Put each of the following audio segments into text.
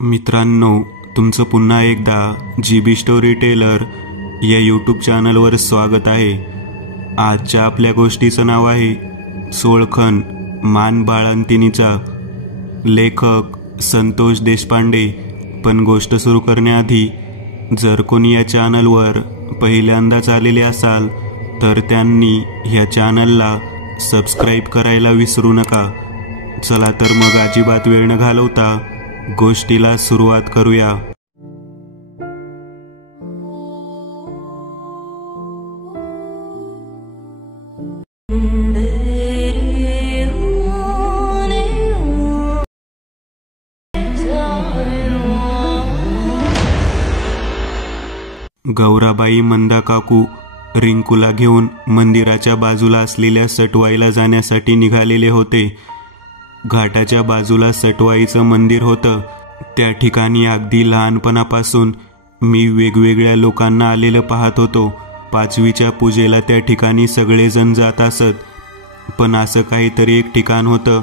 मित्रांनो, तुमचं पुन्हा एकदा GB स्टोरी टेलर या यूट्यूब चॅनलवर स्वागत आहे। आजच्या आपल्या गोष्टीचं नाव आहे चोळखन मान बाळंतिणीचा। लेखक संतोष देशपांडे। पण गोष्ट सुरू करण्याआधी जर कोणी या चॅनलवर पहिल्यांदाच आलेले असाल तर त्यांनी ह्या चॅनलला सबस्क्राईब करायला विसरू नका। चला तर मग अजिबात वेळ न घालवता गोष्टीला सुरुवात करूया। गौराबाई मंदा काकू रिंकूला घेऊन मंदिराच्या बाजूला असलेल्या सटवाईला जाण्यासाठी निघालेले होते। घाटाच्या बाजूला सटवाईचं मंदिर होतं। त्या ठिकाणी अगदी लहानपणापासून मी वेगवेगळ्या लोकांना आलेलं पाहत होतो। 5वीच्या पूजेला त्या ठिकाणी सगळेजण जात असत, पण असं काहीतरी एक ठिकाण होतं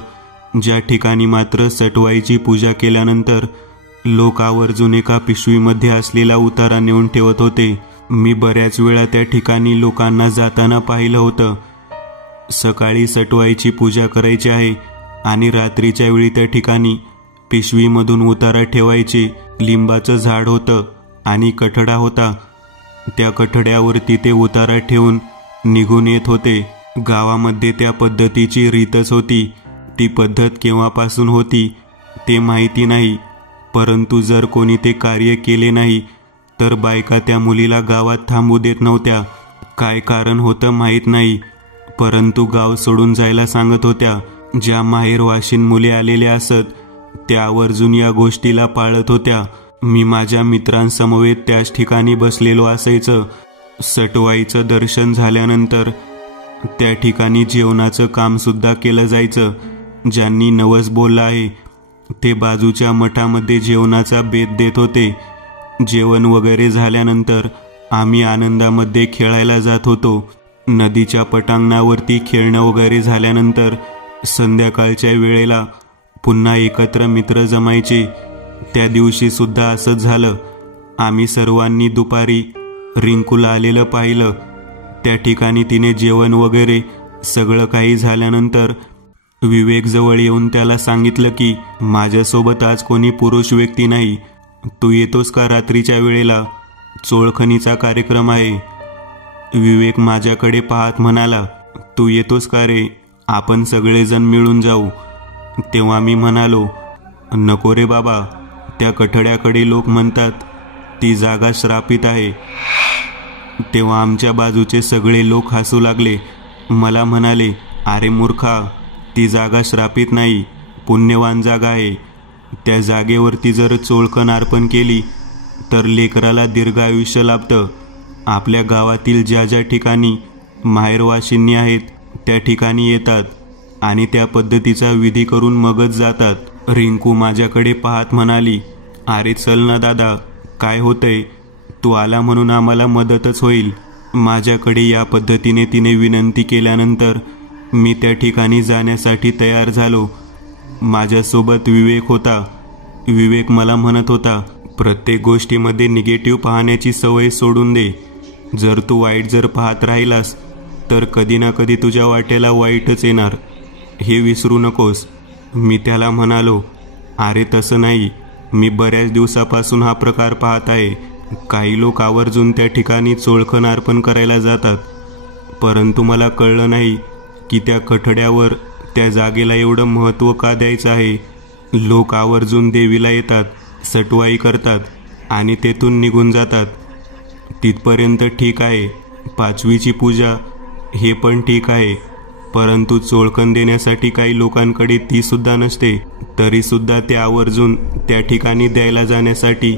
ज्या ठिकाणी मात्र सटवाईची पूजा केल्यानंतर लोक आवर्जून एका पिशवीमध्ये असलेला उतारा नेऊन ठेवत होते। मी बऱ्याच वेळा त्या ठिकाणी लोकांना जाताना पाहिलं होतं। सकाळी सटवाईची पूजा करायची आहे आणि रात्रीच्या वेळी त्या ठिकाणी पिशवीमधून उतारा ठेवायचे। लिंबाचं झाड होतं आणि कठडा होता। त्या कठड्यावरती ते उतारा ठेवून निघून येत होते। गावामध्ये त्या पद्धतीची रीतच होती। ती पद्धत केव्हापासून होती ते माहिती नाही, परंतु जर कोणी ते कार्य केले नाही तर बायका त्या मुलीला गावात थांबू देत नव्हत्या। काय कारण होतं माहीत नाही, परंतु गाव सोडून जायला सांगत होत्या। ज्या माहेरवाशीन मुली आलेल्या असत त्या आवर्जून या गोष्टीला पाळत होत्या। मी माझ्या मित्रांसमवेत त्याच ठिकाणी बसलेलो असायचं। सटवाईचं दर्शन झाल्यानंतर त्या ठिकाणी जेवणाचं काम सुद्धा केलं जायचं। ज्यांनी नवस बोललं आहे ते बाजूच्या मठामध्ये जेवणाचा बेत देत होते। जेवण वगैरे झाल्यानंतर आम्ही आनंदामध्ये खेळायला जात होतो। नदीच्या पटांगणावरती खेळणं वगैरे झाल्यानंतर संध्याकाळच्या वेळेला पुन्हा एकत्र मित्र जमायचे। त्या दिवशी सुद्धा असंच झालं। आम्ही सर्वांनी दुपारी रिंकूला आलेलं पाहिलं। त्या ठिकाणी तिने जेवण वगैरे सगळं काही झाल्यानंतर विवेक जवळ येऊन त्याला सांगितलं की माझ्यासोबत आज कोणी पुरुष व्यक्ती नाही, तू येतोस का रात्रीच्या वेळेला? चोळखनीचा कार्यक्रम आहे। विवेक माझ्याकडे पाहत म्हणाला, तू येतोस का रे? आपण सगळेजण मिळून जाऊ। तेव्हा मी म्हणालो, नको रे बाबा, त्या कठड्याकडे लोक म्हणतात ती जागा श्रापित आहे। तेव्हा आमच्या बाजूचे सगळे लोक हसू लागले। मला म्हणाले, अरे मूर्खा, ती जागा श्रापित नाही, पुण्यवान जागा आहे। त्या जागेवरती जर चोळखन अर्पण केली तर लेकराला दीर्घ आयुष्य लाभतं। आपल्या गावातील ज्या ज्या ठिकाणी माहेरवाशिनी आहेत त्या ठिकाणी येतात आणि त्या पद्धतीचा विधी करून मगच जातात। रिंकू माझ्याकडे पाहत म्हणाली, अरे चल ना दादा, काय होतंय? तू आला म्हणून आम्हाला मदतच होईल। माझ्याकडे या पद्धतीने तिने विनंती केल्यानंतर मी त्या ठिकाणी जाण्यासाठी तयार झालो। माझ्यासोबत विवेक होता। विवेक मला म्हणत होता, प्रत्येक गोष्टीमध्ये निगेटिव्ह पाहण्याची सवय सोडून दे। जर तू वाईट जर पाहत राहिलास तर कधी ना कधी तुझ्या वाट्याला वाईटच येणार, हे विसरू नकोस। मी त्याला म्हणालो, अरे तसं नाही, मी बऱ्याच दिवसापासून हा प्रकार पाहत आहे। काही लोक आवर्जून त्या ठिकाणी चोळखन अर्पण करायला जातात, परंतु मला कळलं नाही की त्या कठड्यावर त्या जागेला एवढं महत्त्व का द्यायचं आहे। लोक आवर्जून देवीला येतात, सटवाई करतात आणि तेथून निघून जातात। तिथपर्यंत ठीक आहे, 5वीची पूजा हे पण ठीक आहे, परंतु चोळखन देण्यासाठी काही लोकांकडे ती सुद्धा नसते, तरी सुद्धा ते आवर्जून त्या ठिकाणी द्यायला जाण्यासाठी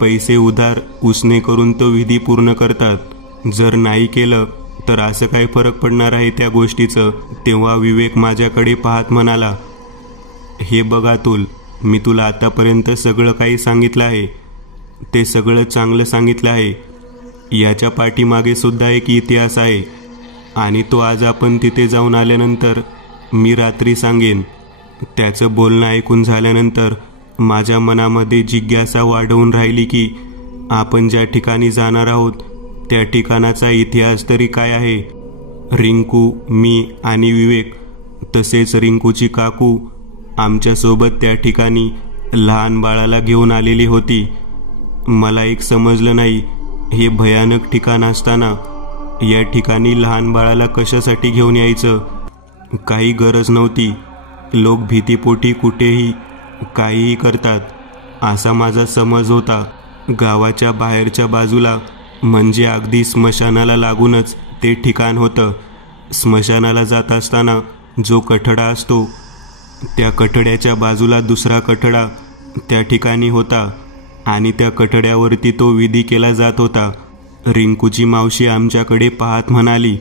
पैसे उधार उसने करून तो विधी पूर्ण करतात। जर नाही केलं तर असं काय फरक पडणार आहे त्या गोष्टीचं? तेव्हा विवेक माझ्याकडे पाहत म्हणाला, हे बघ अतुल, मी तुला आतापर्यंत सगळं काही सांगितलं आहे, ते सगळं चांगलं सांगितलं आहे। याच्या पाठीमागे सुद्धा एक इतिहास आहे आणि तो आज आपण तिथे जाऊन आल्यानंतर मी रात्री सांगेन। त्याचं बोलणं ऐकून झाल्यानंतर माझ्या मनामध्ये जिज्ञासा वाढवून राहिली की आपण ज्या ठिकाणी जाणार आहोत त्या ठिकाणाचा इतिहास तरी काय आहे. रिंकू, मी आणि विवेक तसेच रिंकूची काकू आमच्यासोबत त्या ठिकाणी लहान बाळाला घेऊन आलेली होती. मला एक समजलं नाही, हे भयानक ठिकाण असताना या ठिकाणी लहान बाळाला कशासाठी घेऊन यायचं. काही गरज नव्हती. लोक भीतीपोटी कुठेही काहीही करतात असा माझा समज होता. गावाच्या बाहेरच्या बाजूला म्हणजे अगदी स्मशानाला लागूनच ते ठिकाण होतं. स्मशानाला जात असताना जो कठडा असतो त्या कठड्याच्या बाजूला दुसरा कठडा त्या ठिकाणी होता आणि त्या कठड्यावरती तो विधी केला जात होता. रिंकूची मावशी आमच्याकडे पाहत म्हणाली,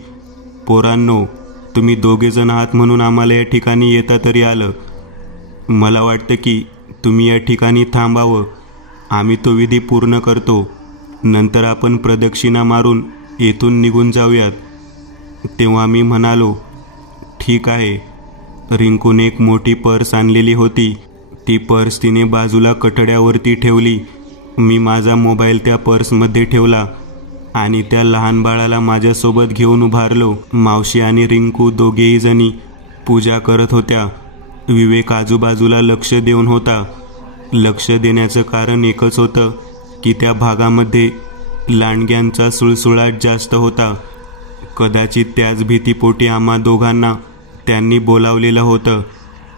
पोरांनो, तुम्ही दोघेजण आहात म्हणून आम्हाला या ठिकाणी येता तरी आलं. मला वाटतं की तुम्ही या ठिकाणी थांबावं. आम्ही तो विधी पूर्ण करतो. नंतर आपण प्रदक्षिणा मारून येथून निघून जाऊयात. तेव्हा मी म्हणालो, ठीक आहे. रिंकूने एक मोठी पर्स आणलेली होती. ती पर्स तिने बाजूला कठड्यावरती ठेवली. मी माझा मोबाईल त्या पर्समध्ये ठेवला आणि त्या लहान बाळाला माझ्यासोबत घेऊन उभारलो. मावशी आणि रिंकू दोघेही जणी पूजा करत होत्या. विवेक आजूबाजूला लक्ष देऊन होता. लक्ष देण्याचं कारण एकच होतं की त्या भागामध्ये लांडग्यांचा सुळसुळाट जास्त होता. कदाचित त्याच भीतीपोटी आम्हा दोघांना त्यांनी बोलावलेलं होतं.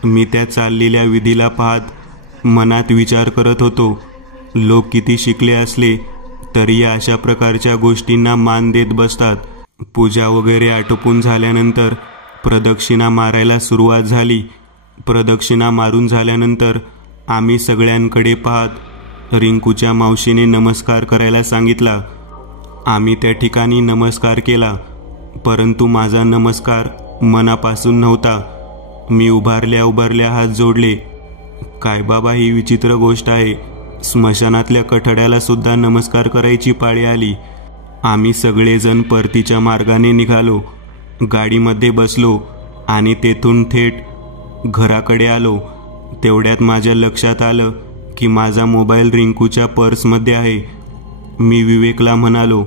मी त्या चाललेल्या विधीला पाहत मनात विचार करत होतो, लोक किती शिकले असले तरी या अशा प्रकारच्या गोष्टींना मान देत बसतात. पूजा वगैरे आटोपून झाल्यानंतर प्रदक्षिणा मारायला सुरुवात झाली. प्रदक्षिणा मारून झाल्यानंतर आम्ही सगळ्यांकडे पाहत रिंकूच्या मावशीने नमस्कार करायला सांगितला. आम्ही त्या ठिकाणी नमस्कार केला, परंतु माझा नमस्कार मनापासून नव्हता. मी उभारल्या हात जोडले. काय बाबा, ही विचित्र गोष्ट आहे. स्मशानातल्या कठड्याला सुद्धा नमस्कार करायची पाळी आली. आम्ही सगळेजण परतीच्या मार्गाने निघालो. गाडीमध्ये बसलो आणि तेथून थेट घराकडे आलो. तेवढ्यात माझ्या लक्षात आलं की माझा मोबाईल रिंकूच्या पर्समध्ये आहे. मी विवेकला म्हणालो,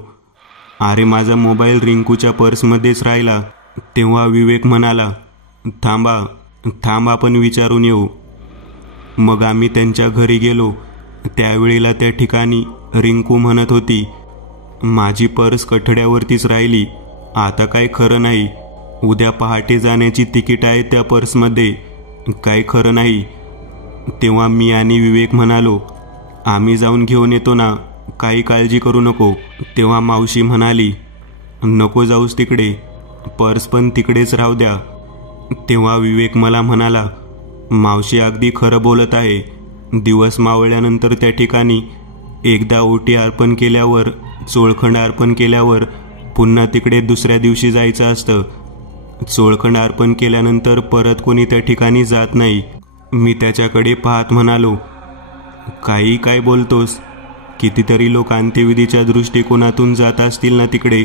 अरे माझा मोबाईल रिंकूच्या पर्समध्येच राहिला. तेव्हा विवेक म्हणाला, थांब आपण विचारून येऊ. मग आम्ही त्यांच्या घरी गेलो. त्यावेळेला त्या ठिकाणी रिंकू म्हणत होती, माझी पर्स कठड्यावरतीच राहिली. आता काय खरं नाही. उद्या पहाटे जाण्याची तिकीट आहे त्या पर्समध्ये. काय खरं नाही. तेव्हा मी आणि विवेक म्हणालो, आम्ही जाऊन घेऊन येतो ना, काही काळजी करू नको. तेव्हा मावशी म्हणाली, नको जाऊस तिकडे, पर्स पण तिकडेच राहू द्या. तेव्हा विवेक मला म्हणाला, मावशी अगदी खरं बोलत आहे. दिवस मावळल्यानंतर त्या ठिकाणी एकदा ओटी अर्पण केल्यावर, चोळखंड अर्पण केल्यावर पुन्हा तिकडे दुसऱ्या दिवशी जायचं असतं. चोळखंड अर्पण केल्यानंतर परत कोणी त्या ठिकाणी जात नाही. मी त्याच्याकडे पाहत म्हणालो, काही काय बोलतोस? कितीतरी लोक अंत्यविधीच्या दृष्टिकोनातून जात असतील ना तिकडे.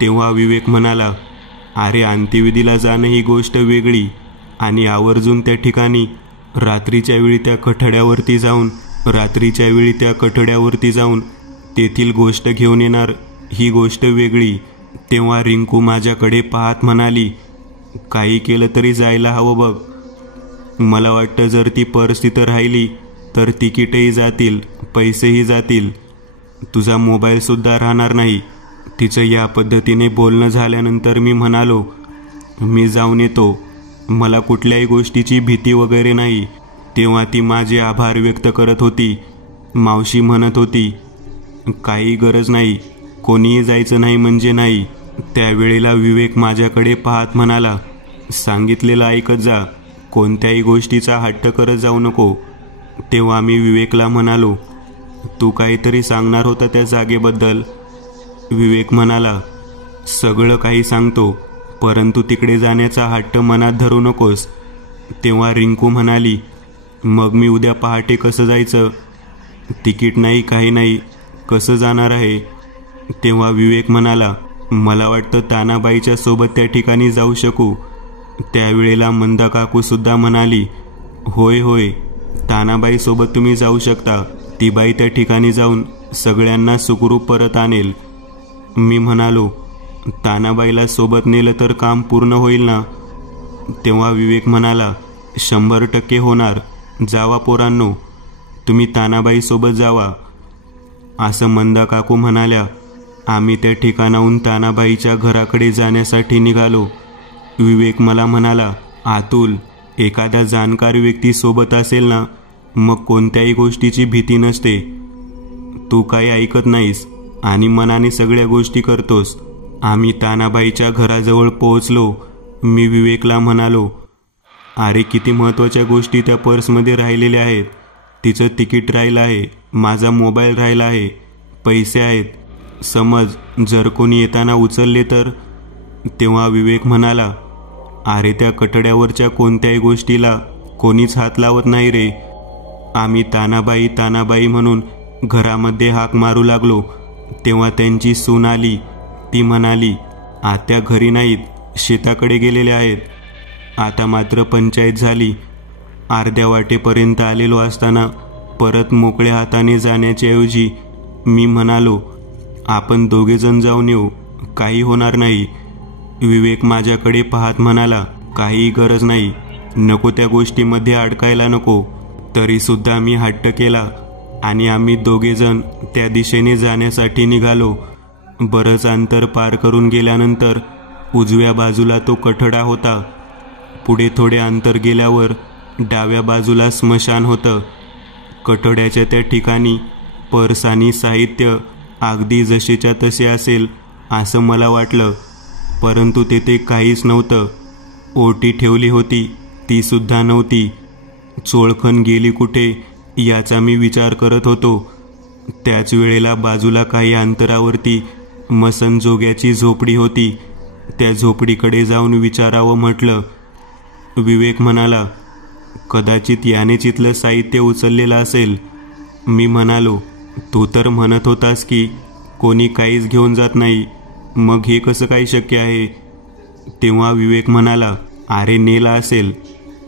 तेव्हा विवेक म्हणाला, अरे अंत्यविधीला जाणं ही गोष्ट वेगळी आणि आवर्जून त्या ठिकाणी रात्रीच्या वेळी त्या कठड्यावरती जाऊन तेथील गोष्ट घेऊन येणार ही गोष्ट वेगळी. तेव्हा रिंकू माझ्याकडे पाहत म्हणाली, काही केलं तरी जायला हवं बघ. मला वाटतं जर ती पर्स तिथं राहिली तर तिकीटही जातील, पैसेही जातील, तुझा मोबाईल सुद्धा राहणार नाही. तिचं या पद्धतीने बोलणं झाल्यानंतर मी म्हणालो, मी जाऊन येतो. मला कुठल्याही गोष्टीची भीती वगैरे नाही. तेव्हा ती माझे आभार व्यक्त करत होती. मावशी म्हणत होती, काही गरज नाही, कोणीही जायचं नाही म्हणजे नाही. त्यावेळेला विवेक माझ्याकडे पाहत म्हणाला, सांगितलेलं ऐकत जा, कोणत्याही गोष्टीचा हट्ट करत जाऊ नको. तेव्हा मी विवेकला म्हणालो, तू काहीतरी सांगणार होता त्या जागेबद्दल. विवेक म्हणाला, सगळं काही सांगतो, परंतु तिकडे जाण्याचा हट्ट मनात धरू नकोस. तेव्हा रिंकू म्हणाली, मग मी उद्या पहाटे कसं जायचं? तिकीट नाही, काही नाही, कसं जाणार आहे? तेव्हा विवेक म्हणाला, मला वाटतं तानाबाईच्या सोबत त्या ठिकाणी जाऊ शकू. त्यावेळेला मंदा काकू सुद्धा म्हणाली, होय, तानाबाई सोबत तुम्ही जाऊ शकता, ती बाई त्या ठिकाणी जाऊन सगळ्यांना सुखरूप परत आणेल. मी म्हणालो, तानाबाईला सोबत नेलं तर काम पूर्ण होईल ना? तेव्हा विवेक म्हणाला, 100% होणार. जावा पोरांनो, तुम्ही तानाबाई सोबत जावा. असं मंदा काकू म्हणाल्या. आम्ही त्या ठिकाणाहून तानाबाईच्या घराकडे जाण्यासाठी निघालो. विवेक मला म्हणाला, अतुल, एखाद्या जाणकार व्यक्ती सोबत असेल ना, मग कोणत्याही गोष्टीची भीती नसते. तू काही ऐकत नाहीस आणि मनाने सगळ्या गोष्टी करतोस. आम्ही तानाबाईच्या घराजवळ पोहोचलो. मी विवेकला म्हणालो, अरे किती महत्त्वाच्या गोष्टी त्या पर्समध्ये राहिलेल्या आहेत. तिचं तिकीट राहिलं आहे, माझा मोबाईल राहिला आहे, पैसे आहेत. समज जर कोणी येताना उचलले तर? तेव्हा विवेक म्हणाला, अरे त्या कठड्यावरच्या कोणत्याही गोष्टीला कोणीच हात लावत नाही रे. आम्ही तानाबाई तानाबाई म्हणून घरामध्ये हाक मारू लागलो. तेव्हा त्यांची सून आली. ती म्हणाली, आत्या घरी नाहीत, शेताकडे गेलेल्या आहेत. आता मात्र पंचायत झाली. अर्ध्या वाटेपर्यंत आलेलो असताना परत मोकळ्या हाताने जाण्याच्याऐवजी मी म्हणालो, आपण दोघेजण जाऊन येऊ, काही होणार नाही. विवेक माझ्याकडे पाहत म्हणाला, काही गरज नाही, नको त्या गोष्टीमध्ये अडकायला नको. तरीसुद्धा मी हट्ट केला आणि आम्ही दोघेजण त्या दिशेने जाण्यासाठी निघालो. बरंच अंतर पार करून गेल्यानंतर उजव्या बाजूला तो कठडा होता. पुढे थोडे अंतर गेल्यावर डाव्या बाजूला स्मशान होतं. कठड्याच्या त्या ठिकाणी पर्स आणि साहित्य अगदी जसेच्या तसे असेल असं मला वाटलं, परंतु तेथे काहीच नव्हतं. ओटी ठेवली होती, ती सुद्धा नव्हती. चोळखण गेली कुठे याचा मी विचार करत होतो. त्याच वेळेला बाजूला काही अंतरावरती मसणजोग्याची झोपडी होती. त्या झोपडीकडे जाऊन विचारावं म्हटलं. विवेक म्हणाला, कदाचित यानेच इथलं साहित्य उचललेलं असेल. मी म्हणालो, तू तर म्हणत होतास की कोणी काहीच घेऊन जात नाही, मग हे कसं काही शक्य आहे? तेव्हा विवेक म्हणाला, अरे नेला असेल,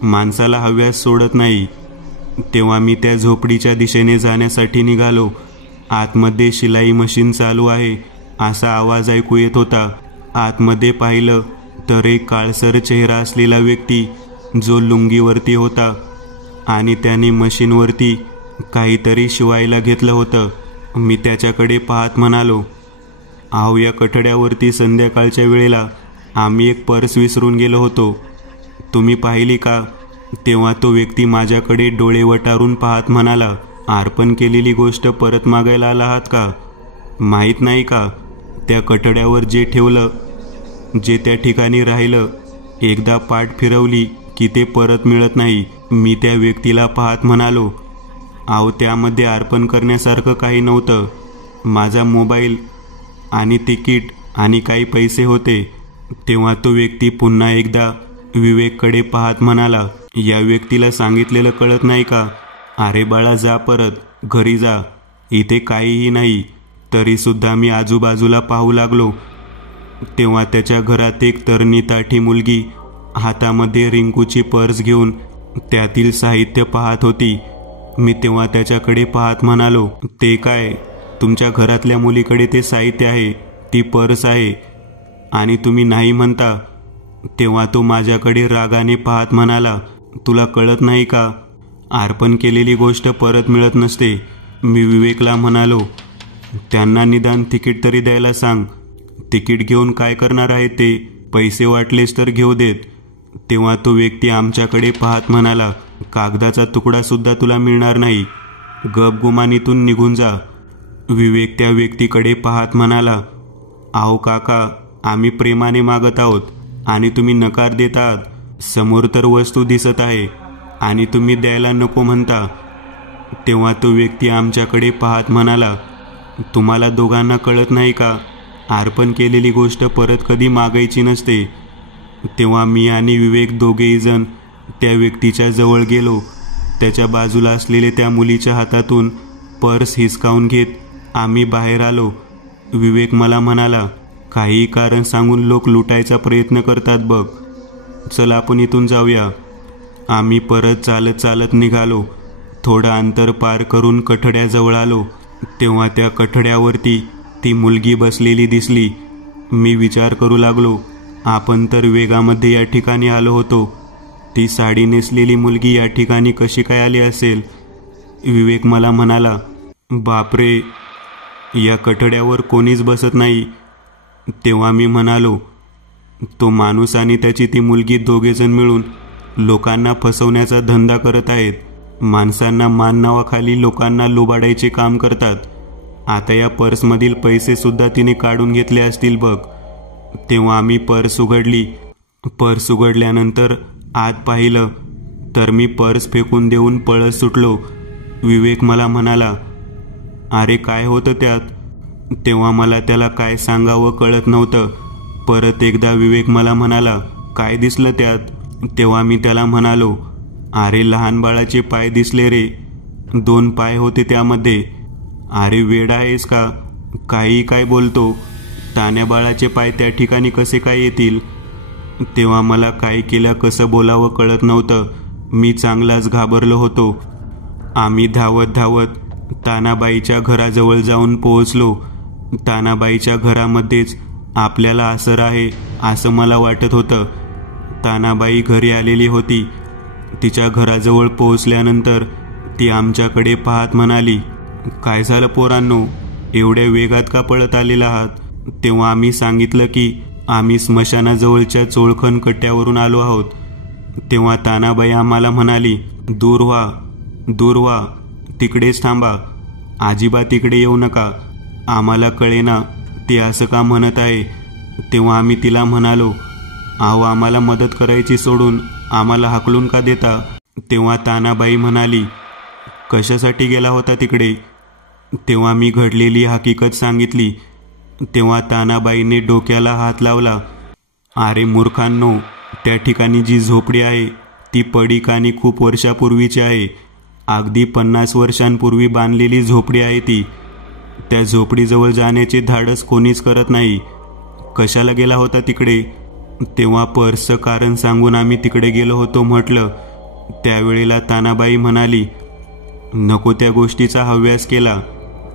माणसाला हव्यास सोडत नाही. तेव्हा मी त्या झोपडीच्या दिशेने जाण्यासाठी निघालो. आतमध्ये शिलाई मशीन चालू आहे असा आवाज ऐकू येत होता. आतमध्ये पाहिलं तर एक काळसर चेहरा असलेला व्यक्ती जो लुंगीवरती होता आणि त्याने मशीनवरती काहीतरी शिवायला घेतलं होतं. मी त्याच्याकडे पाहत म्हणालो, अहो, या कठड्यावरती संध्याकाळच्या वेळेला आम्ही एक पर्स विसरून गेलो होतो, तुम्ही पाहिली का? तेव्हा तो व्यक्ती माझ्याकडे डोळे वटारून पाहत म्हणाला, अर्पण केलेली गोष्ट परत मागायला आला आहात का? माहीत नाही का, त्या कठड्यावर जे ठेवलं, जे त्या ठिकाणी राहिलं, एकदा पाठ फिरवली की ते परत मिळत नाही. मी त्या व्यक्तीला पाहत म्हणालो, अहो, त्यामध्ये अर्पण करण्यासारखं काही नव्हतं. माझा मोबाईल आणि तिकीट आणि काही पैसे होते. तेव्हा तो व्यक्ती पुन्हा एकदा विवेककडे पाहत म्हणाला, या व्यक्तीला सांगितलेलं कळत नाही का? अरे बाळा, जा परत, घरी जा, इथे काहीही नाही. तरीसुद्धा मी आजूबाजूला पाहू लागलो. तेव्हा त्याच्या घरात एक तरणी-ताठी मुलगी हातामध्ये रिंकूची पर्स घेऊन त्यातील साहित्य पाहत होती. मी तेव्हा त्याच्याकडे पाहत म्हणालो, ते काय, तुमच्या घरातल्या मुलीकडे ते साहित्य आहे, ती पर्स आहे, आणि तुम्ही नाही म्हणता? तेव्हा तो माझ्याकडे रागाने पाहत म्हणाला, तुला कळत नाही का, अर्पण केलेली गोष्ट परत मिळत नसते. मी विवेकला म्हणालो, त्यांना निदान तिकीट तरी द्यायला सांग. तिकीट घेऊन काय करणार आहे ते? पैसे वाटलेस तर घेऊ देत. तेव्हा तो व्यक्ती आमच्याकडे पाहत म्हणाला, कागदाचा तुकडा सुद्धा तुला मिळणार नाही, गपगुमानीतून निघून जा. विवेक त्या व्यक्तीकडे पाहत म्हणाला, अहो काका, आम्ही प्रेमाने मागत आहोत आणि तुम्ही नकार देत आहात. समोर तर वस्तू दिसत आहे आणि तुम्ही द्यायला नको म्हणता. तेव्हा तो व्यक्ती आमच्याकडे पाहत म्हणाला, तुम्हाला दोघांना कळत नाही का, अर्पण केलेली गोष्ट परत कधी मागायची नसते. तेव्हा मी आणि विवेक दोघेही जण त्या व्यक्तीच्या जवळ गेलो. त्याच्या बाजूला असलेले त्या मुलीच्या हातातून पर्स हिसकावून घेत आम्ही बाहेर आलो. विवेक मला म्हणाला, काही कारण सांगून लोक लुटायचा प्रयत्न करतात बघ, चल आपण इथून जाऊया. आम्ही परत चालत चालत निघालो. थोडं अंतर पार करून कठड्याजवळ आलो तेव्हा त्या कठड्यावरती ती मुलगी बसलेली दिसली. मी विचार करू लागलो, आपण तर वेगामध्ये या ठिकाणी आलो होतो, ती साडी नेसलेली मुलगी या ठिकाणी कशी काय आली असेल. विवेक मला म्हणाला, बापरे, या कठड्यावर कोणीच बसत नाही. तेव्हा मी म्हणालो, तो माणूस आणि त्याची ती मुलगी दोघेजण मिळून लोकांना फसवण्याचा धंदा करत आहेत. माणसांना मान नावाखाली लोकांना लुबाडायचे काम करतात. आता या पर्समधील पैसे सुद्धा तिने काढून घेतले असतील बघ. तेव्हा आम्ही पर्स उघडली. पर्स उघडल्यानंतर आत पाहिलं तर मी पर्स फेकून देऊन पळत सुटलो. विवेक मला म्हणाला, अरे काय होतं त्यात. तेव्हा मला त्याला काय सांगावं कळत नव्हतं. परत एकदा विवेक मला म्हणाला, काय दिसलं त्यात. तेव्हा मी त्याला म्हणालो, अरे लहान बाळाचे पाय दिसले रे, 2 पाय होते त्यामध्ये. अरे वेडा आहेस का, काही काय बोलतो, तान्या बाळाचे पाय त्या ठिकाणी कसे काय येतील. तेव्हा मला काय केलं कसं बोलावं कळत नव्हतं. मी चांगलाच घाबरलो होतो. आम्ही धावत धावत तानाबाईच्या घराजवळ जाऊन पोहोचलो. तानाबाईच्या घरामध्येच आपल्याला असर आहे असं मला वाटत होतं. तानाबाई घरी आलेली होती. तिच्या घराजवळ पोहोचल्यानंतर ती आमच्याकडे पाहत म्हणाली, काय झालं पोरांनो, एवढ्या वेगात का पळत आलेला आहात. तेव्हा आम्ही सांगितलं की आम्ही स्मशानाजवळच्या चोळखण कट्ट्यावरून आलो आहोत. तेव्हा तानाबाई आम्हाला म्हणाली, दूर व्हा, दूर व्हा, तिकडेच थांबा, अजिबात इकडे येऊ नका. आम्हाला कळेना ती असं का म्हणत आहे. तेव्हा आम्ही तिला म्हणालो, अहो आम्हाला मदत करायची सोडून आम्हाला हाकलून का देता. तेव्हा तानाबाई म्हणाली, कशासाठी गेला होता तिकडे. तेव्हा मी घडलेली हकीकत सांगितली. तेव्हा तानाबाईने डोक्याला हात लावला. अरे मूर्खांनो, त्या ठिकाणी जी झोपडी आहे ती पडीक आणि खूप वर्षापूर्वीची आहे. अगदी 50 वर्षांपूर्वी बांधलेली झोपडी आहे ती. त्या झोपडीजवळ जाण्याचे धाडस कोणीच करत नाही. कशाला गेला होता तिकडे. तेव्हा पर्सचं कारण सांगून आम्ही तिकडे गेलो होतो म्हटलं. त्यावेळेला तानाबाई म्हणाली, नको त्या गोष्टीचा हव्यास केला.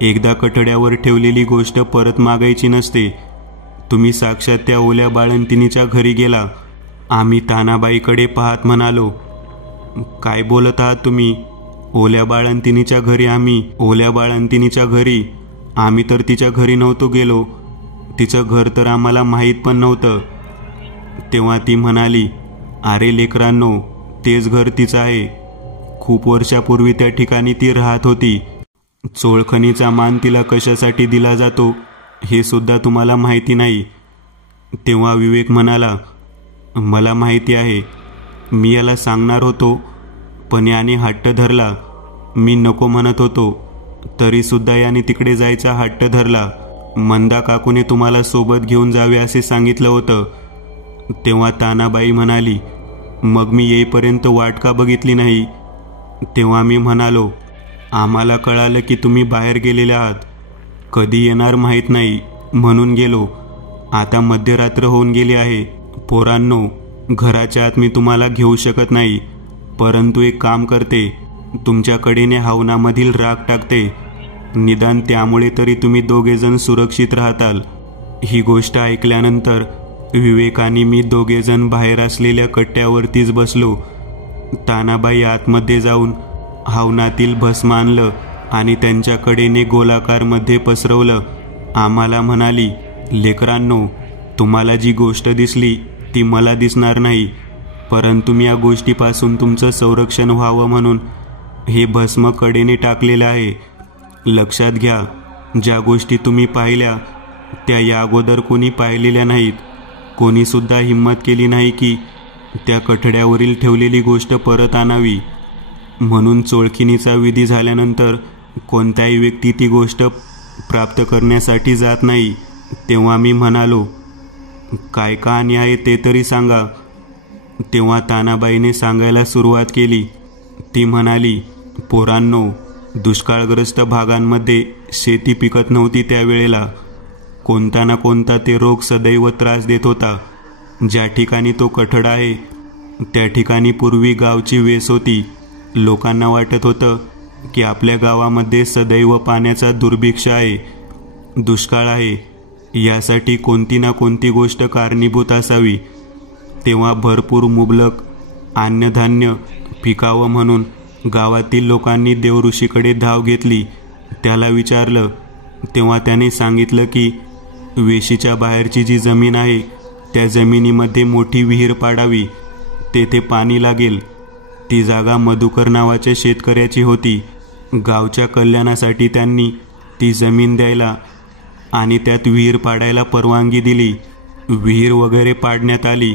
एकदा कठड्यावर ठेवलेली गोष्ट परत मागायची नसते. तुम्ही साक्षात त्या ओल्या बाळंतिणीच्या घरी गेला. आम्ही तानाबाईकडे पाहत म्हणालो, काय बोलत आहात तुम्ही. ओल्या बाळंतिणीच्या घरी. ओल्या बाळंतिणीच्या घरी आम्ही तर तिच्या घरी नव्हतो गेलो. तिचं घर तर आम्हाला माहीत पण नव्हतं. तेव्हा ती म्हणाली, अरे लेकरांनो, तेच घर तिचं आहे. खूप वर्षापूर्वी त्या ठिकाणी ती राहत होती. चोळखणीचा मान तिला कशासाठी दिला जातो हे सुद्धा तुम्हाला माहिती नाही. तेव्हा विवेक म्हणाला, मला माहिती आहे. मी याला सांगणार होतो पण याने हट्ट धरला. मी नको म्हणत होतो तरी सुद्धा याने तिकडे जायचा हट्ट धरला. मंदा काकूने तुम्हाला सोबत घेऊन जावे असे सांगितलं होतं. तेव्हा तानाबाई म्हणाली, मग मी येईपर्यंत वाट का बघितली नाही. तेव्हा मी म्हणालो, आम्हाला कळालं की तुम्ही बाहेर गेलेले आहात. कधी येणार माहीत नाही म्हणून गेलो. आता मध्यरात्र होऊन गेली आहे. पोरांनो, घराच्या आत मी तुम्हाला घेऊ शकत नाही, परंतु एक काम करते, तुमच्या कडेने हवनामधील राख टाकते. निदान त्यामुळे तरी तुम्ही दोघेजण सुरक्षित राहताल. ही गोष्ट ऐकल्यानंतर विवेक आणि मी दोघेजण बाहेर असलेल्या कट्ट्यावरतीच बसलो. तानाबाई आतमध्ये जाऊन हवनातील भस्म आणलं आणि त्यांच्या कडेने गोलाकारमध्ये पसरवलं. आम्हाला म्हणाली, लेकरांनो, तुम्हाला जी गोष्ट दिसली ती मला दिसणार नाही, परंतु मी या गोष्टीपासून तुमचं संरक्षण व्हावं म्हणून हे भस्म कडेने टाकलेलं आहे. लक्षात घ्या, ज्या गोष्टी तुम्ही पाहिल्या त्या या अगोदर कोणी पाहिलेल्या नाहीत. कोणीसुद्धा हिंमत केली नाही की त्या कठड्यावरील ठेवलेली गोष्ट परत आणावी. म्हणून चोळखिणीचा विधी झाल्यानंतर कोणत्याही व्यक्ती ती गोष्ट प्राप्त करण्यासाठी जात नाही. तेव्हा मी म्हणालो, काय कहाणी आहे ते तरी सांगा. तेव्हा तानाबाईने सांगायला सुरुवात केली. ती म्हणाली, पोरांनो, दुष्काळग्रस्त भागांमध्ये शेती पिकत नव्हती. त्यावेळेला कोणता ना कोणता ते रोग सदैव त्रास देत होता. ज्या ठिकाणी तो कठडा आहे त्या ठिकाणी पूर्वी गावची वेस होती. लोकांना वाटत होतं की आपल्या गावामध्ये सदैव पाण्याचा दुर्भिक्ष आहे, दुष्काळ आहे, यासाठी कोणती ना कोणती गोष्ट कारणीभूत असावी. तेव्हा भरपूर मुबलक अन्नधान्य पिकावं म्हणून गावातील लोकांनी देवऋषीकडे धाव घेतली. त्याला विचारलं तेव्हा त्याने सांगितलं की वेशीच्या बाहेरची जी जमीन आहे त्या जमिनीमध्ये मोठी विहीर पाडावी, तेथे पाणी लागेल. ती जागा मधुकर नावाच्या शेतकऱ्याची होती. गावच्या कल्याणासाठी त्यांनी ती जमीन द्यायला आणि त्यात विहीर पाडायला परवानगी दिली. विहीर वगैरे पाडण्यात आली,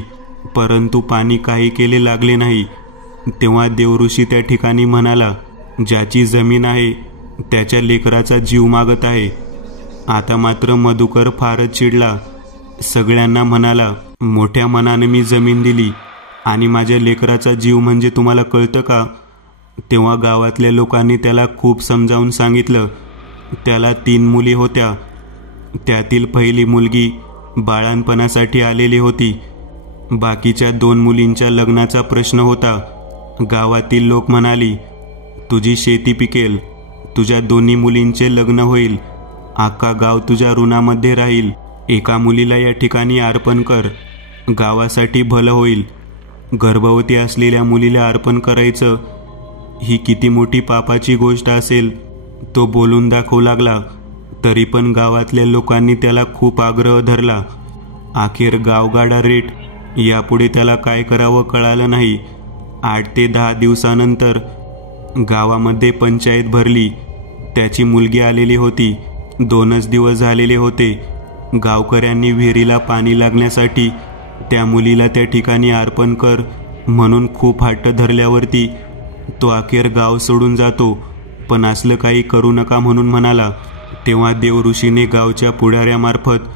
परंतु पाणी काही केले लागले नाही. तेव्हा देवऋषी त्या ठिकाणी म्हणाला, ज्याची जमीन आहे त्याच्या लेकराचा जीव मागत आहे. आता मात्र मधुकर फारच चिडला. सगळ्यांना म्हणाला, मोठ्या मनाने मी जमीन दिली आणि माझ्या लेकराचा जीव म्हणजे तुम्हाला कळतं का? तेव्हा गावातल्या लोकांनी त्याला खूप समजावून सांगितलं. त्याला 3 मुली होत्या. त्यातील पहिली मुलगी बाळणपणासाठी आलेली होती. बाकीच्या 2 मुलींच्या लग्नाचा प्रश्न होता. गावातील लोक म्हणाली, तुझी शेती पिकेल, तुझ्या 2 मुलींचे लग्न होईल, अख्खा गाव तुझ्या ऋणामध्ये राहील. एका मुलीला या ठिकाणी अर्पण कर, गावासाठी भलं होईल. गर्भवती असलेल्या मुलीला अर्पण करायचं ही किती मोठी पापाची गोष्ट असेल. तो बोलून दाखवू लागला. तरी पण गावातल्या लोकांनी त्याला खूप आग्रह धरला. अखेर गावगाडा रेट. यापुढे त्याला काय करावं कळालं नाही. 8 ते 10 दिवसानंतर गावामध्ये पंचायत भरली. त्याची मुलगी आलेली होती. 2च दिवस झालेले होते. गावकऱ्यांनी विहिरीला पाणी लागण्यासाठी त्या मुलीला त्या ठिकाणी अर्पण कर म्हणून खूप हट्ट धरल्यावरती तो अखेर गाव सोडून जातो. पण असलं काही करू नका म्हणून म्हणाला. तेव्हा देवऋषीने गावच्या पुढाऱ्यामार्फत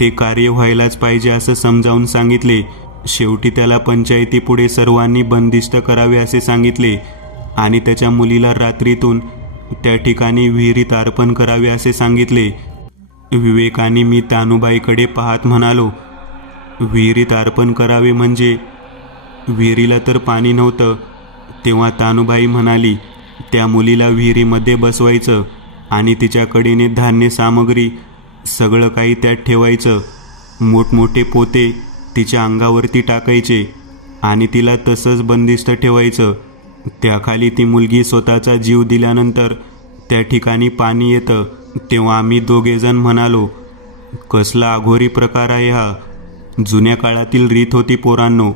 ते कार्य व्हायलाच पाहिजे असं समजावून सांगितले. शेवटी त्याला पंचायतीपुढे सर्वांनी बंदिस्त करावे असे सांगितले आणि त्याच्या मुलीला रात्रीतून त्या ठिकाणी विहिरीत अर्पण करावे असे सांगितले. विवेकाने मी तानुबाईकडे पाहत म्हणालो, विहिरीत अर्पण करावे म्हणजे? विहिरीला तर पाणी नव्हतं. तेव्हा तानुबाई म्हणाली, त्या मुलीला विहिरीमध्ये बसवायचं आणि तिच्याकडेने धान्य सामग्री सगळं काही त्यात ठेवायचं. मोठमोठे पोते तिच्या अंगावरती टाकायचे आणि तिला तसंच बंदिस्त ठेवायचं. त्याखाली ती मुलगी स्वतःचा जीव दिल्यानंतर त्या ठिकाणी पाणी येतं. तेव्हा आम्ही 2 जण म्हणालो, कसला अघोरी प्रकार आहे हा. जुन्या काळातील रीत होती पोरांनो.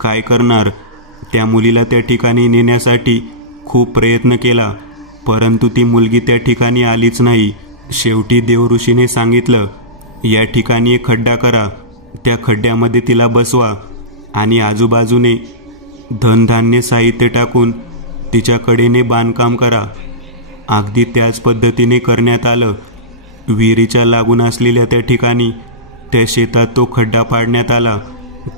काय करणार. त्या मुलीला त्या ठिकाणी नेण्यासाठी खूप प्रयत्न केला, परंतु ती मुलगी त्या ठिकाणी आलीच नाही. शेवटी देवऋषीने सांगितलं, या ठिकाणी एक खड्डा करा, त्या खड्ड्यामध्ये तिला बसवा आणि आजूबाजूने धनधान्य साहित्य टाकून तिच्याकडेने बांधकाम करा. अगदी त्याच पद्धतीने करण्यात आलं. विहिरीच्या लागून असलेल्या त्या ठिकाणी त्या शेतात तो खड्डा पाडण्यात आला.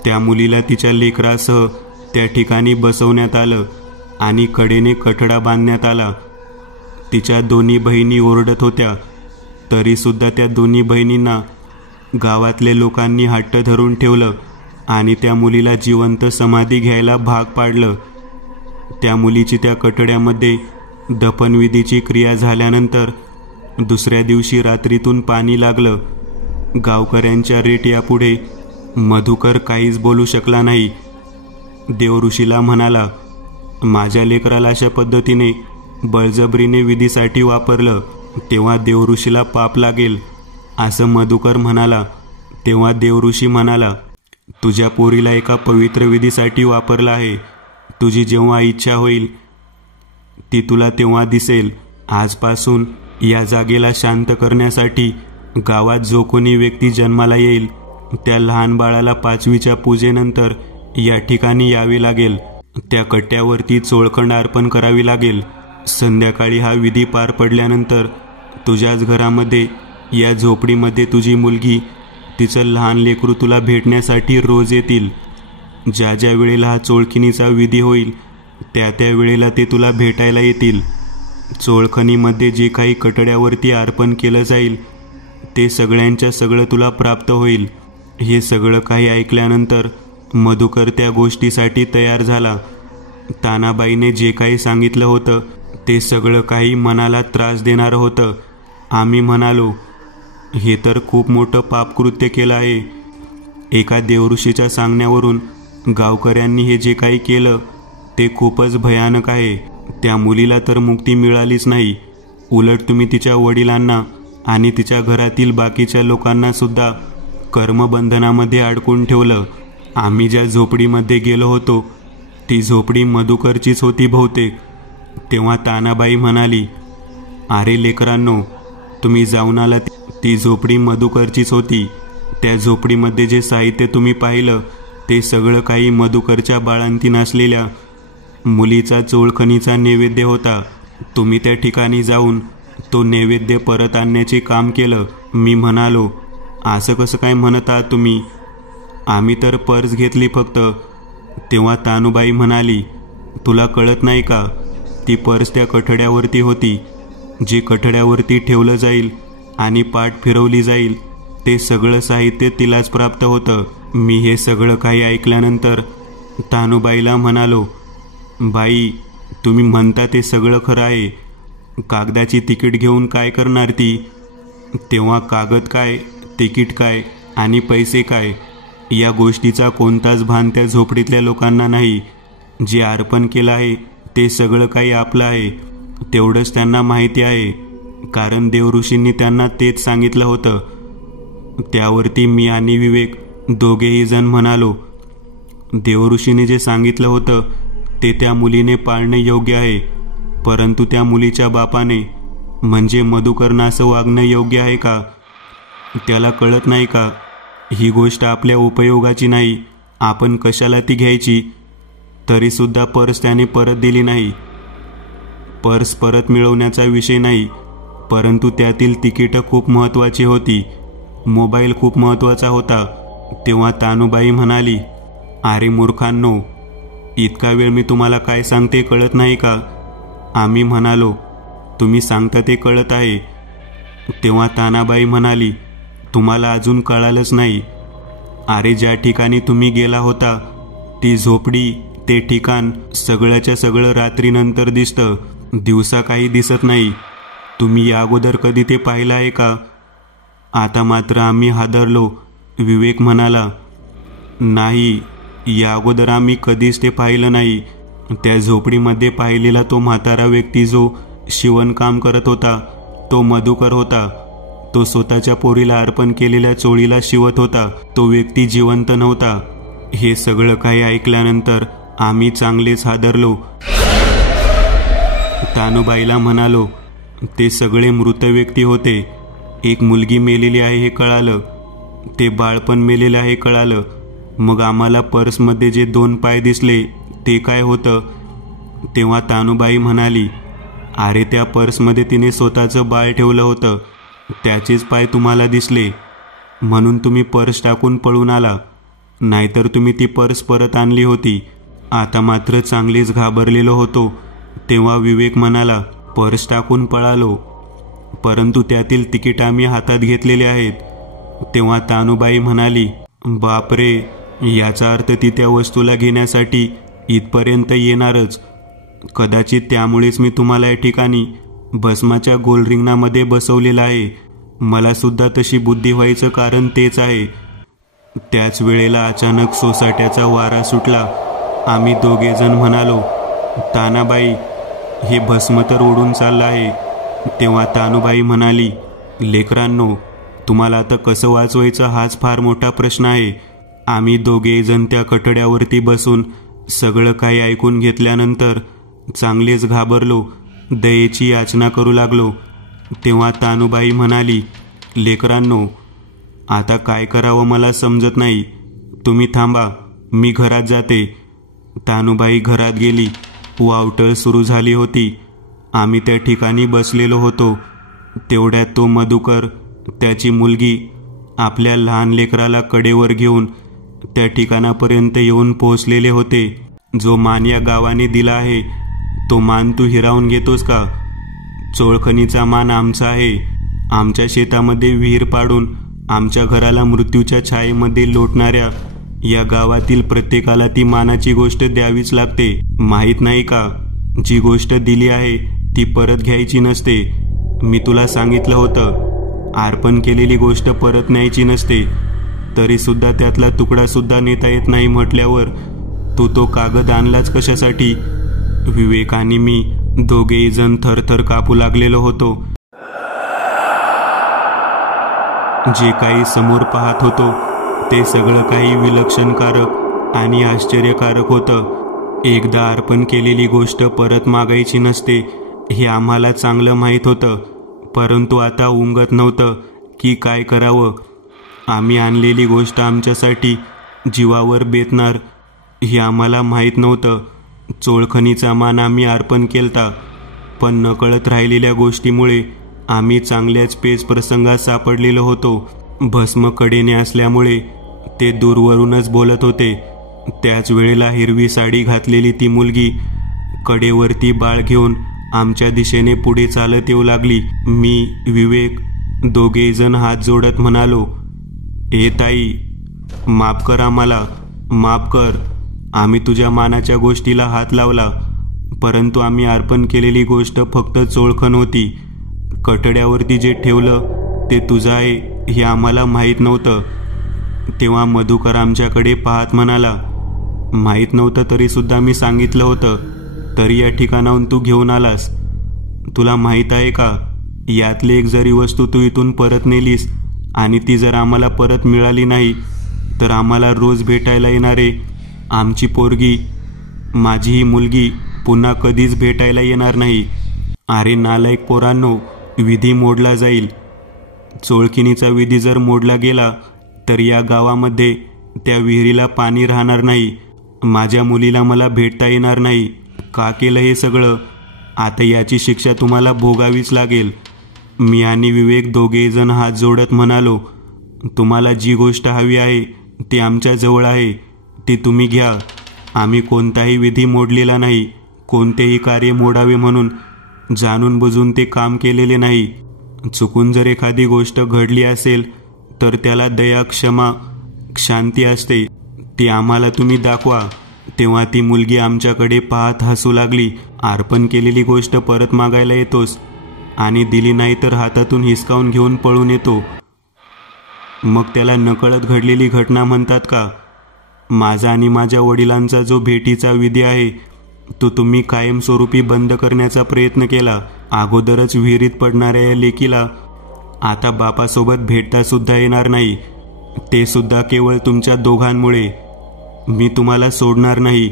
त्या मुलीला तिच्या लेकरासह त्या ठिकाणी बसवण्यात आलं आणि कडेने कठडा बांधण्यात आला. तिच्या 2 बहिणी ओरडत होत्या, तरीसुद्धा त्या 2 बहिणींना गावातल्या लोकांनी हट्ट धरून ठेवलं आणि त्या मुलीला जिवंत समाधी घ्यायला भाग पाडलं. त्या मुलीची त्या कठड्यामध्ये दफनविधीची क्रिया झाल्यानंतर दुसऱ्या दिवशी रात्रीतून पाणी लागलं. गावकऱ्यांच्या रेट्यापुढे मधुकर काहीच बोलू शकला नाही. देवऋषीला म्हणाला, माझ्या लेकराला अशा पद्धतीने बळजबरीने विधीसाठी वापरलं तेव्हा देवऋषीला पाप लागेल असं मधुकर म्हणाला. तेव्हा देवऋषी म्हणाला, तुझ्या पोरीला एका पवित्र विधीसाठी वापरला आहे. तुझी जेव्हा इच्छा होईल ती तुला तेव्हा दिसेल. आजपासून या जागेला शांत करण्यासाठी गावात जो कोणी व्यक्ती जन्माला येईल त्या लहान बाळाला 5वीच्या पूजेनंतर या ठिकाणी यावे लागेल. त्या कट्ट्यावरती चोळखंड अर्पण करावी लागेल. संध्याकाळी हा विधी पार पडल्यानंतर तुझ्याच घरामध्ये या झोपडीमध्ये तुझी मुलगी तिचं लहान लेकरू तुला भेटण्यासाठी रोज येतील. ज्या ज्या वेळेला हा चोळखिनीचा विधी होईल त्या त्या वेळेला ते तुला भेटायला येतील. चोळखणीमध्ये जे काही कटड्यावरती अर्पण केलं जाईल ते सगळ्यांच्या सगळं तुला प्राप्त होईल. हे सगळं काही ऐकल्यानंतर मधुकर त्या गोष्टीसाठी तयार झाला. तानाबाईने जे काही सांगितलं होतं ते सगळं काही मनाला त्रास देणारं होतं. आम्ही म्हणालो, हे तर खूप मोठं पापकृत्य केलं आहे. एका देवऋषीच्या सांगण्यावरून गावकऱ्यांनी हे जे काही केलं ते खूपच भयानक आहे. त्या मुलीला तर मुक्ती मिळालीच नाही, उलट तुम्ही तिच्या वडिलांना आणि तिच्या घरातील बाकीच्या लोकांना सुद्धा कर्मबंधनामध्ये अडकून ठेवलं. आम्ही ज्या झोपडीमध्ये गेलो होतो ती झोपडी मधुकरचीच होती बहुतेक. तेव्हा तानाबाई म्हणाली, अरे लेकरांनो, तुम्ही जाऊन आला, ती झोपडी मधुकरचीच होती. त्या झोपडीमध्ये जे साहित्य तुम्ही पाहिलं ते सगळं काही मधुकरच्या बाळंतीण असलेल्या मुलीचा चोळखणीचा नैवेद्य होता. तुम्ही त्या ठिकाणी जाऊन तो नैवेद्य परत आणण्याचे काम केलं. मी म्हणालो, असं कसं काय म्हणत आहात तुम्ही? आम्ही तर पर्स घेतली फक्त. तेव्हा तानुबाई म्हणाली, तुला कळत नाही का? ती पर्स त्या कठड्यावरती होती. जे कठड्यावरती ठेवलं जाईल आणि पाठ फिरवली जाईल ते सगळं साहित्य तिलाच प्राप्त होतं. मी हे सगळं काही ऐकल्यानंतर तानुबाईला म्हणालो, बाई, तुम्ही म्हणता ते सगळं खरं आहे. कागदाची तिकीट घेऊन काय करणार ती? तेव्हा कागद काय, तिकीट काय आणि पैसे काय या गोष्टीचा कोणताच भान त्या झोपडीतल्या लोकांना नाही. जे अर्पण केलं आहे ते सगळं काही आपलं आहे तेवढंच त्यांना माहिती आहे, कारण देवऋषींनी त्यांना तेच सांगितलं होतं. त्यावरती मी आणि विवेक दोघेही जण म्हणालो, देवऋषीने जे सांगितलं होतं ते त्या मुलीने पाळणे योग्य आहे, परंतु त्या मुलीच्या बापाने म्हणजे मधुकरनं असं वागणं योग्य आहे का? त्याला कळत नाही का ही गोष्ट आपल्या उपयोगाची नाही, आपण कशाला ती घ्यायची? तरीसुद्धा पर्स त्याने परत दिली नाही. पर्स परत मिळवण्याचा विषय नाही, परंतु त्यातील तिकीटं खूप महत्त्वाची होती, मोबाईल खूप महत्त्वाचा होता. तेव्हा तानुबाई म्हणाली, अरे मूर्खांनो, इतका वेळ मी तुम्हाला काय सांगते कळत नाही का? आम्ही म्हणालो, तुम्ही सांगता ते कळत आहे. तेव्हा तानाबाई म्हणाली, तुम्हाला अजून कळालंच नाही. अरे ज्या ठिकाणी तुम्ही गेला होता ती झोपडी, ते ठिकाण सगळ्याच्या सगळं रात्रीनंतर दिसतं, दिवसा काही दिसत नाही. तुम्ही या अगोदर कधी ते पाहिलं आहे का? आता मात्र आम्ही हादरलो. विवेक म्हणाला, नाही, या अगोदर आम्ही कधीच ते पाहिलं नाही. त्या झोपडीमध्ये पाहिलेला तो म्हातारा व्यक्ती जो शिवणकाम करत होता तो मधुकर होता. तो स्वतःच्या पोरीला अर्पण केलेल्या चोळीला शिवत होता. तो व्यक्ती जिवंत नव्हता. हे सगळं काही ऐकल्यानंतर आम्ही चांगलेच हादरलो. तानुबाईला म्हणालो, ते सगळे मृत व्यक्ती होते. एक मुलगी मेलेली आहे हे कळालं, ते बाळ पण मेलेलं आहे कळालं. मग आम्हाला पर्समध्ये जे 2 पाय दिसले ते काय होतं? तेव्हा तानुबाई म्हणाली, अरे त्या पर्समध्ये तिने स्वतःचं बाळ ठेवलं होतं, त्याचेच पाय तुम्हाला दिसले, म्हणून तुम्ही पर्स टाकून पळून आला, नाहीतर तुम्ही ती पर्स परत आणली होती. आता मात्र चांगलीच घाबरलेलो होतो. तेव्हा विवेक म्हणाला, पर्स टाकून पळालो, परंतु त्यातील तिकीट आम्ही हातात घेतलेले आहेत. तेव्हा तानुबाई म्हणाली, बापरे, याचा अर्थ ती त्या वस्तूला घेण्यासाठी इथपर्यंत येणारच. कदाचित त्यामुळेच मी तुम्हाला या ठिकाणी भस्माच्या गोल रिंगणामध्ये बसवलेलं आहे. मला सुद्धा तशी बुद्धी व्हायचं कारण तेच आहे. त्याच वेळेला अचानक सोसाट्याचा वारा सुटला. आम्ही दोघेजण म्हणालो, तानाबाई, हे भस्म तर उडून चाललं आहे. तेव्हा तानुबाई म्हणाली, लेकरांनो, तुम्हाला आता कसं वाचवायचं हाच फार मोठा प्रश्न आहे. आम्ही दोघेजण त्या कठड्यावरती बसून सगळं काही ऐकून घेतल्यानंतर चांगलेच घाबरलो, दयेची याचना करू लागलो. तेव्हा तानुबाई म्हणाली, लेकरांनो, आता काय करावं मला समजत नाही. तुम्ही थांबा, मी घरात जाते. तानुबाई घरात गेली. वावटळ सुरू झाली होती. आम्ही त्या ठिकाणी बसलेलो होतो. तेवढ्यात तो मधुकर, त्याची मुलगी आपल्या लहान लेकराला कडेवर घेऊन त्या ठिकाणापर्यंत येऊन पोहोचलेले होते. जो मान या गावाने दिला आहे तो मान तू हिरावून घेतोस का? चोळखणीचा मान आमचा आहे. आमच्या शेतामध्ये विहीर पाडून आमच्या घराला मृत्यूच्या छायेमध्ये लोटणाऱ्या या गावातील प्रत्येकाला ती मानाची गोष्ट द्यावीच लागते. माहीत नाही का? जी गोष्ट दिली आहे ती परत घ्यायची नसते. मी तुला सांगितलं होतं, अर्पण केलेली गोष्ट परत न्यायची नसते. तरी सुद्धा त्यातला तुकडा सुद्धा नेता येत नाही म्हटल्यावर तू तो कागद आणलाच कशासाठी? विवेक आणि मी दोघेही जण थरथर कापू लागलेलो होतो. जे काही समोर पाहत होतो ते सगळं काही विलक्षणकारक आणि आश्चर्यकारक होतं. एकदा अर्पण केलेली गोष्ट परत मागायची नसते हे आम्हाला चांगलं माहीत होतं, परंतु आता उमगत नव्हतं की काय करावं. आम्ही आणलेली गोष्ट आमच्यासाठी जीवावर बेतणार हे आम्हाला माहीत नव्हतं. चोळखणीचा मान आम्ही अर्पण केलता, पण नकळत राहिलेल्या गोष्टीमुळे आम्ही चांगल्याच पेच प्रसंगात सापडलेलो होतो. भस्म कडेने असल्यामुळे ते दूरवरूनच बोलत होते. त्याच वेळेला हिरवी साडी घातलेली ती मुलगी कडेवरती बाळ घेऊन आमच्या दिशेने पुढे चालत येऊ लागली. मी, विवेक दोघे जण हात जोडत म्हणालो, ए ताई, माफ कर आम्हाला, माफ कर. आम्ही तुझ्या मानाच्या गोष्टीला हात लावला, परंतु आम्ही अर्पण केलेली गोष्ट फक्त चोळखण होती. कठड्यावरती जे ठेवलं ते तुझं आहे हे आम्हाला माहीत नव्हतं. तेव्हा मधुकर आमच्याकडे पाहत म्हणाला, माहीत नव्हतं तरी सुद्धा मी सांगितलं होतं, तरी या ठिकाणाहून तू घेऊन आलास. तुला माहीत आहे का, यातली एक जरी वस्तू तू इथून परत नेलीस आणि ती जर आम्हाला परत मिळाली नाही तर आम्हाला रोज भेटायला येणारे आमची पोरगी, माझी ही मुलगी पुन्हा कधीच भेटायला येणार नाही. अरे नालायक पोरांनो, विधी मोडला जाईल. चोळखिणीचा विधी जर मोडला गेला तर या गावामध्ये त्या विहिरीला पाणी राहणार नाही. माझ्या मुलीला मला भेटता येणार नाही. का केलं हे सगळं? आता याची शिक्षा तुम्हाला भोगावीच लागेल. मी आणि विवेक दोघे जण हात जोडत म्हणालो, तुम्हाला जी गोष्ट हवी आहे ती आमच्या जवळ आहे, ती तुम्ही घ्या. आम्ही कोणताही विधी मोडलेला नाही. कोणतेही कार्य मोडावे म्हणून जाणून बुजून ते काम केलेले नाही. चुकून जर एखादी गोष्ट घडली असेल तर त्याला दया, क्षमा, शांती असते. ती आम्हाला तुम्ही दाखवा. तेव्हा ती मुलगी आमच्याकडे पाहत हसू लागली. अर्पण केलेली गोष्ट परत मागायला येतोस आणि दिली नाही तर हातातून हिसकावून घेऊन पळून येतो, मग त्याला नकळत घडलेली घटना म्हणतात का? माझा आणि माझ्या वडिलांचा जो भेटीचा विधी आहे तो तुम्ही कायमस्वरूपी बंद करण्याचा प्रयत्न केला. अगोदरच विहिरीत पडणाऱ्या या लेकीला आता बापासोबत भेटता सुद्धा येणार नाही, ते सुद्धा केवळ तुमच्या दोघांमुळे. मी तुम्हाला सोडणार नाही.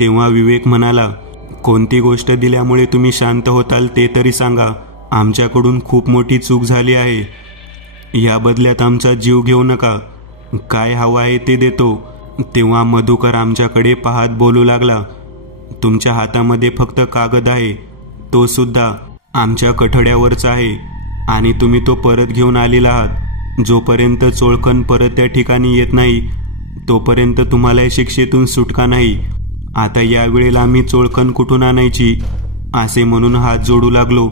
तेव्हा विवेक म्हणाला, कोणती गोष्ट दिल्यामुळे तुम्ही शांत होताल ते तरी सांगा. आमच्याकडून खूप मोठी चूक झाली आहे. या बदल्यात आमचा जीव घेऊ नका. काय हवं आहे ते देतो. तेव्हा मधुकर आमच्याकडे पाहत बोलू लागला, तुमच्या हातामध्ये फक्त कागद आहे, तो सुद्धा आमच्या कठड्यावरचा आहे आणि तुम्ही तो परत घेऊन आलेला आहात. जोपर्यंत चोळखण परत त्या ठिकाणी येत नाही तोपर्यंत तुम्हाला शिक्षेतून सुटका नाही. आता या वेळेला आम्ही चोळखण कुठून आणायची असे म्हणून हात जोडू लागलो,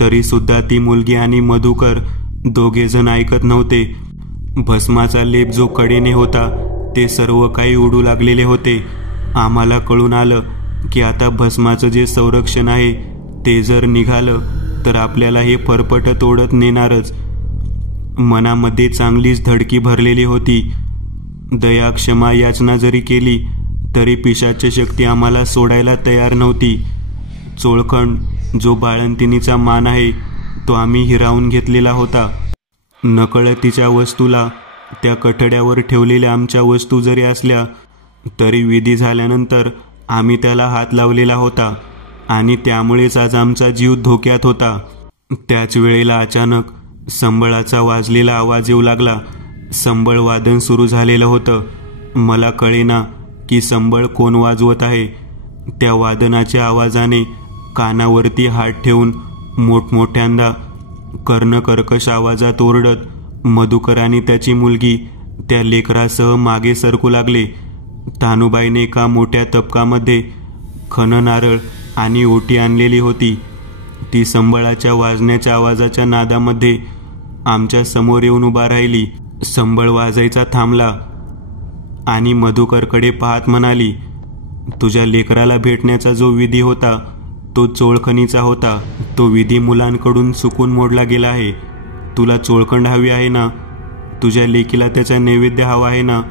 तरी सुद्धा ती मुलगी आणि मधुकर दोघे जण ऐकत नव्हते. भस्माचा लेप जो कडेने होता ते सर्व काही उडू लागलेले होते. आम्हाला कळून आलं की आता भस्माचं जे संरक्षण आहे ते जर निघालं तर आपल्याला हे फरफटत ओढत नेणारच. मनामध्ये चांगलीच धडकी भरलेली होती. दया, क्षमा, याचना जरी केली तरी पिशाच्य शक्ती आम्हाला सोडायला तयार नव्हती. चोळखण जो बाळंतिणीचा मान आहे तो आम्ही हिरावून घेतलेला होता. नकळतीच्या वस्तूला त्या कठड्यावर ठेवलेल्या आमच्या वस्तू जरी असल्या तरी विधी झाल्यानंतर आम्ही त्याला हात लावलेला होता आणि त्यामुळेच आज आमचा जीव धोक्यात होता. त्याच वेळेला अचानक संबळाचा वाजलेला आवाज येऊ लागला. संबळ वादन सुरू झालेलं होतं. मला कळेना की संबळ कोण वाजवत आहे. त्या वादनाच्या आवाजाने कानावरती हात ठेवून मोठमोठ्यांदा कर्णकर्कश आवाजात ओरडत मधुकर आणि त्याची मुलगी त्या लेकरासह मागे सरकू लागले. तानुबाईने एका मोठ्या तबकामध्ये खण, नारळ आणि ओटी आणलेली होती. ती संबळाच्या वाजण्याच्या आवाजाच्या नादामध्ये आमच्या समोर येऊन उभा राहिली. संबळ वाजायचा थांबला आणि मधुकरकडे पाहत म्हणाली, तुझ्या लेकराला भेटण्याचा जो विधी होता तो चोळखणीचा होता. तो विधी मुलांकडून चुकून मोडला गेला आहे. तुला चोळखंड हवी आहे ना? तुझ्या लेकीला त्याचा नैवेद्य हवा आहे ना?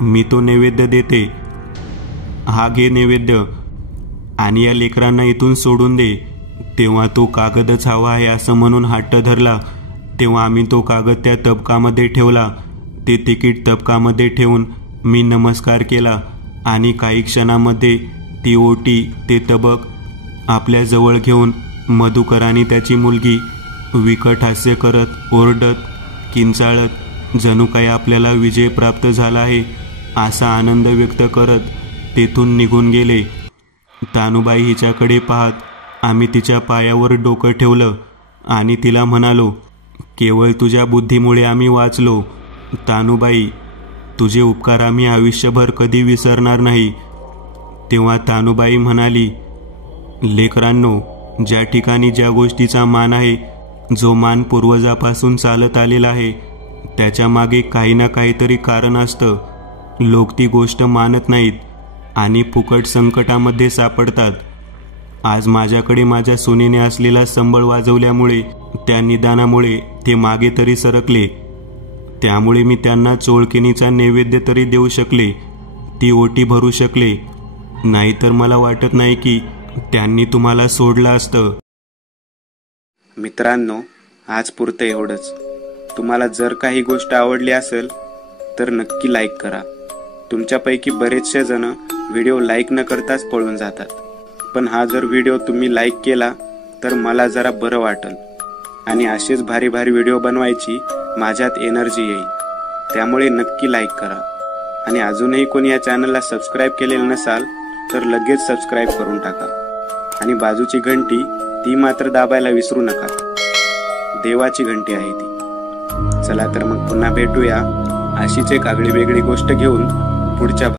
मी तो नैवेद्य देते. हा घे नैवेद्य आणि या लेकरांना इथून सोडून दे. तेव्हा तो कागदच हवा आहे असं म्हणून हट्ट धरला. तेव्हा आम्ही तो कागद त्या तबकामध्ये ठेवला. ते तिकीट तबकामध्ये ठेवून मी नमस्कार केला आणि काही क्षणामध्ये ती ओटी ते तबक आपल्या जवळ घेऊन मधुकर आणि त्याची मुलगी विकट हास्य करत, ओरडत, किंचाळत जणू काही आपल्याला विजय प्राप्त झाला आहे असा आनंद व्यक्त करत तेथून निघून गेले. तानुबाई हिच्याकडे पाहत आम्ही तिच्या पायावर डोकं ठेवलं आणि तिला म्हणालो, केवळ तुझ्या बुद्धीमुळे आम्ही वाचलो. तानुबाई, तुझे उपकार आम्ही आयुष्यभर कधी विसरणार नाही. तेव्हा तानुबाई म्हणाली, लेकरांनो, ज्या ठिकाणी ज्या गोष्टीचा मान आहे, जो मान पूर्वजापासून चालत आलेला आहे, त्याच्या मागे काही ना काहीतरी कारण असतं. लोक ती गोष्ट मानत नाहीत आणि फुकट संकटामध्ये सापडतात. आज माझ्याकडे माझ्या सुनेने असलेला संबळ वाजवल्यामुळे, त्या निदानामुळे ते मागे तरी सरकले. त्यामुळे मी त्यांना चोळखणीचा नैवेद्य तरी देऊ शकले, ती ओटी भरू शकले. नाहीतर मला वाटत नाही की त्यांनी तुम्हाला सोडलं असतं. मित्रांनो, आज पुरतं एवढंच. तुम्हाला जर काही गोष्ट आवडली असेल तर नक्की लाईक करा. तुमच्यापैकी बरेचसे जण व्हिडिओ लाईक न करताच पळून जातात. पण हा जर व्हिडिओ तुम्ही लाईक केला तर मला जरा बरं वाटेल आणि असेच भारी भारी व्हिडिओ बनवायची माझ्यात एनर्जी येईल. त्यामुळे नक्की लाईक करा. आणि अजूनही कोणी या चॅनलला सबस्क्राईब केलेलं नसाल तर लगेच सबस्क्राईब करून टाका. आणि बाजूची घंटी ती मात्र दाबायला विसरू नका. देवाची घंटी आहे ती. चला तर मग पुन्हा भेटूया अशीच एक आगळी वेगळी गोष्ट घेऊन पुढच्या